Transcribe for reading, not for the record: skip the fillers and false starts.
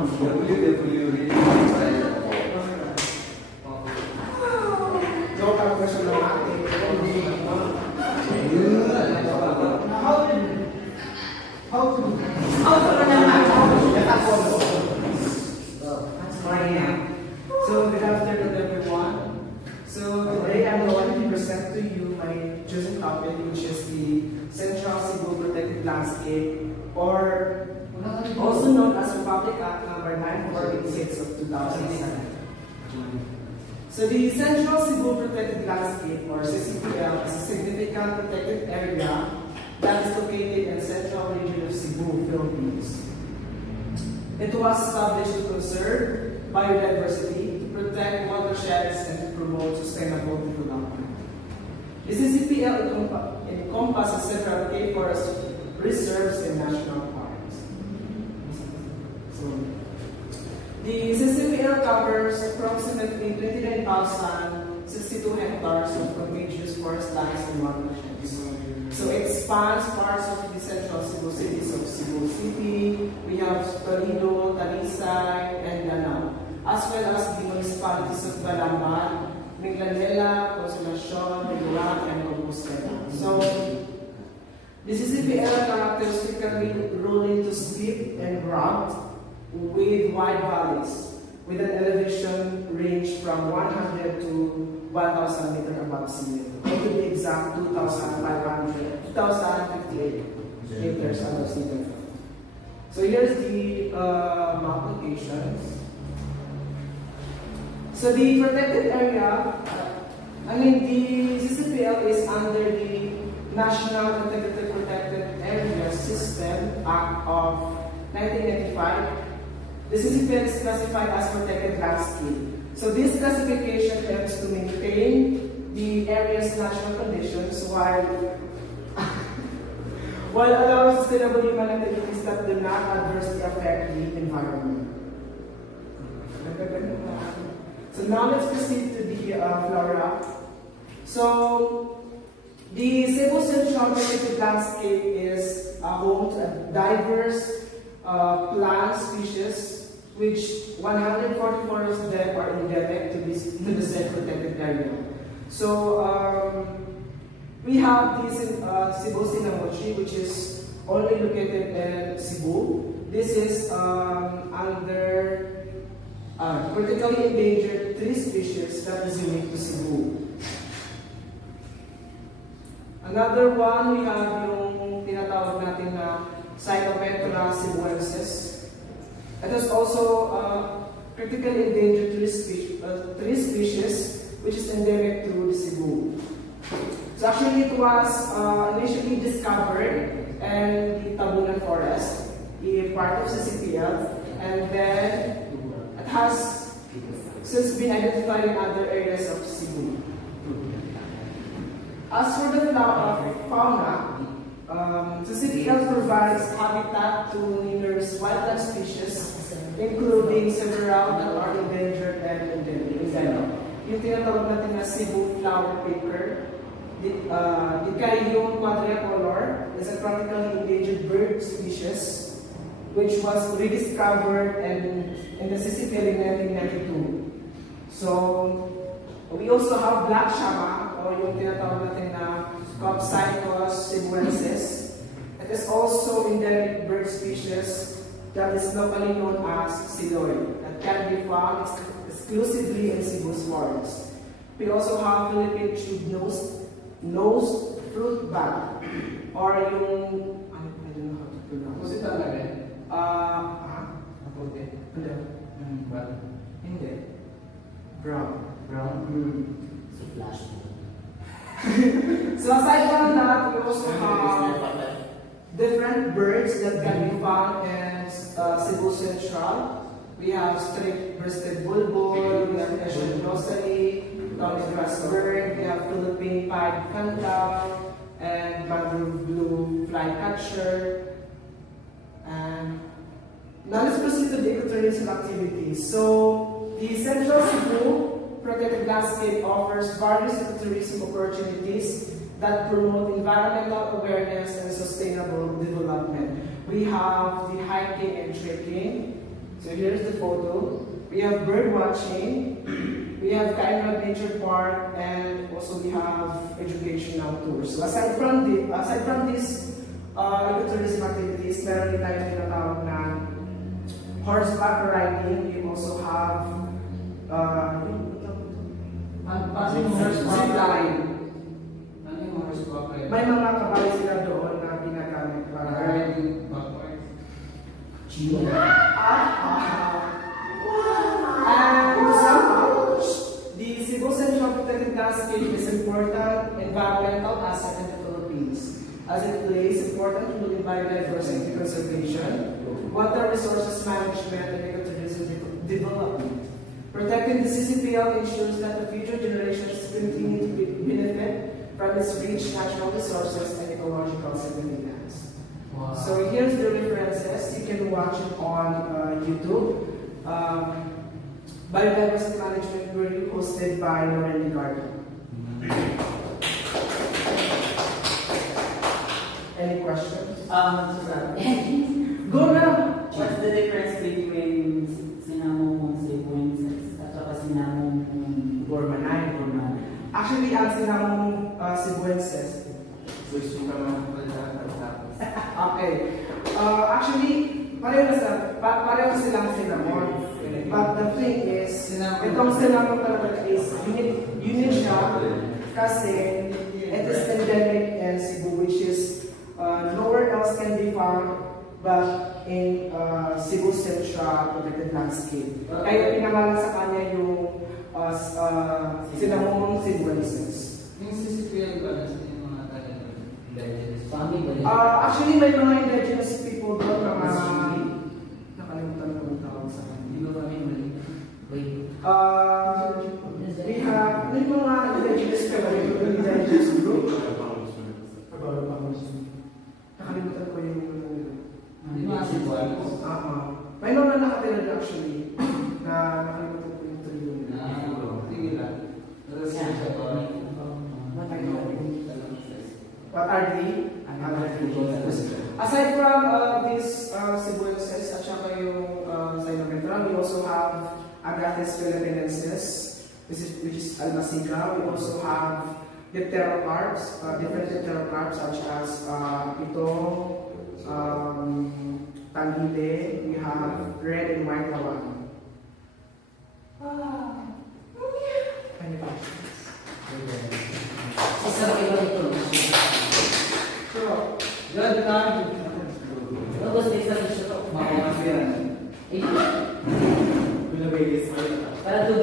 WW really Joke ang question ng ating. So good afternoon everyone. So today I'm going to present to you my chosen topic, which is the Central Cebu Protected Landscape, or also known as Republic Act number 9486 of 2007. So the Central Cebu Protected Landscape, or CCPL, is a significant protected area that is located in the central region of Cebu, Philippines. It was established to conserve biodiversity, to protect watersheds, and to promote sustainable development. The CCPL encompasses several key forest reserves and national parks. The CCPL covers approximately 29,062 hectares of contiguous forest lands and watersheds. So it spans parts of the central Cebu cities of Cebu City, we have Toledo, Talisay, and Lanao, as well as the municipalities of Balamban, Minglanela, Consolacion, Biluran, and Compostela. So the CCPL characteristically roll into steep and rugged with wide valleys, with an elevation range from 100 to 1,000 meters above sea level. And to be exact, 2,58 meters above sea level. So here's the map locations. So the protected area, the CCPL is under the National Integrated Protected Area System Act of 1995. The CCPL is classified as protected landscape. So this classification helps to maintain the area's natural conditions while allowing sustainable human activities that do not adversely affect the environment. So now let's proceed to the flora. So the Cebu Central Protected Landscape is home to a diverse plant species, which 144 of them are endemic to the said protected area. So we have this Cebu Sinamochi, which is only located in Cebu. This is under critically endangered tree species that is unique to Cebu. Another one, we have yung tinatawag natin na Cyanopetra cebuensis. It is also critically endangered tree species, which is endemic to the Cebu. So actually it was initially discovered in the Tabunan Forest, a part of CCPL, and then it has since been identified in other areas of Cebu. As for the fauna, CCPL provides habitat to numerous wildlife species, including several that are endangered and endemic. Yung tinatawag natin na Cebu flower paper, the Dicaium quadricolor is a critically endangered bird species which was rediscovered in the CCPL in 1992. So we also have black shama, o yung tinatawag natin na Copsychus cebuensis. It is also endemic bird species that is locally known as siloy, that can be found exclusively in Cebu's forests. We also have Philippine tube-nosed fruit bat, or yung, I don't know how to pronounce. Puti talaga eh. Puti. Hindi. Well, Hindi. Brown. so flash. So aside from that, we also have different birds that can be found in Cebu Central. We have straight-breasted bulbul, we have Asian glossary, Tony grassbird, we have Philippine pied phantom, and mangrove blue flycatcher. And now let's proceed to the ecotourism activities. So the Central Cebu Protected Landscape offers various ecotourism opportunities that promote environmental awareness and sustainable development. We have the hiking and trekking. So here's photo. We have bird watching. We have Kainrad Nature Park, and also we have educational tours. So aside from these ecotourism activities, meron din tayo tinatawag na horseback riding. We also have zip line. May mga kabayo sila doon na ginagamit para Riding backwards. And to sum up, the Cebu Central Protected Landscape is an important environmental asset in the Philippines, as it plays important role in biodiversity conservation, water resources management, and ecotourism development. Protecting the CCPL ensures that the future generations continue to benefit from its rich natural resources and ecological significance. Wow. So here's the references. You can watch it on YouTube. Biodiversity Management Group hosted by Lauren Ricardo. Any questions? Go na! What's the difference between cinnamon sequences at saka cinnamon Gormanay. gourmand? Actually, ang cinnamon Cebuenses. Gusto ka naman pala tapos. Okay. Actually, pareho silang cinnamon. But the thing is, itong cinnamon talaga is unique siya kasi it is endemic in Cebu, which is nowhere else can be found but in Cebu Central Protected Landscape. Kaya pinangalan sa kanya yung cinnamon Cebuensis. Yung CCPL ba na yung mga taga-indigenous farming ba? Actually, may mga indigenous people doon, mga nakalimutan ko ang tawag sa kanila. Hindi ba kami mali? Wait. We have may mga indigenous group. Nakalimutan ko yung Hindi mga Cebuanos. may mga nakatira doon actually na nakalimutan ko yung tuloy. Sige lang. Pero siya ba? What are the aside from these Cebuenses at saka yung Cyanometron, we also have Agathis philippinensis, which is Almasiga. We also have dipterocarps, different dipterocarps such as Tanghile. We have red and white lawan. Any questions? Isang iba ito. Sure. God ka. Ano ba sa isa ito? Mga yan. Para to